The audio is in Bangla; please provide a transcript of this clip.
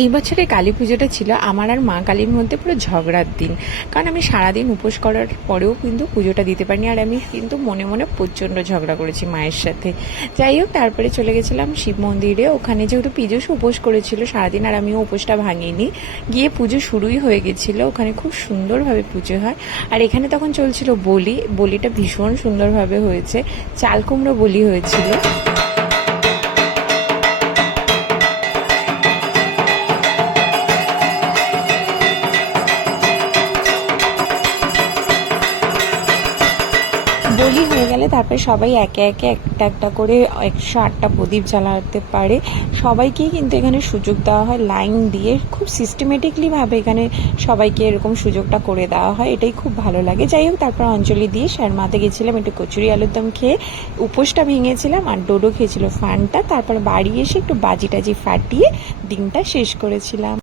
এই বছরের কালী পুজোটা ছিল আমার আর মা কালীর মধ্যে পুরো ঝগড়ার দিন। কারণ আমি সারাদিন উপোস করার পরেও কিন্তু পুজোটা দিতে পারিনি, আর আমি কিন্তু মনে মনে প্রচণ্ড ঝগড়া করেছি মায়ের সাথে। যাই হোক, তারপরে চলে গেছিলাম শিব মন্দিরে। ওখানে যেহেতু পীযূষ উপোস করেছিল সারাদিন, আর আমিও উপোসটা ভাঙিনি, গিয়ে পুজো শুরুই হয়ে গেছিলো। ওখানে খুব সুন্দরভাবে পুজো হয়। আর এখানে তখন চলছিল বলিটা ভীষণ সুন্দরভাবে হয়েছে, চাল কুমড়ো বলি হয়েছিল। বলি হয়ে গেলে তারপরে সবাই একে একে একটা একটা করে 108টা প্রদীপ জ্বালাতে পারে। সবাইকেই কিন্তু এখানে সুযোগ দেওয়া হয় লাইন দিয়ে, খুব সিস্টেমেটিকলিভাবে এখানে সবাইকে এরকম সুযোগটা করে দেওয়া হয়, এটাই খুব ভালো লাগে। যাই হোক, তারপর অঞ্জলি দিয়ে শর্মাতে গেছিলাম, একটু কচুরি আলুর দম খেয়ে উপোসটা ভেঙেছিলাম, আর ডোডো খেয়েছিল ফানটা। তারপর বাড়ি এসে একটু বাজি টাজি ফাটিয়ে দিনটা শেষ করেছিলাম।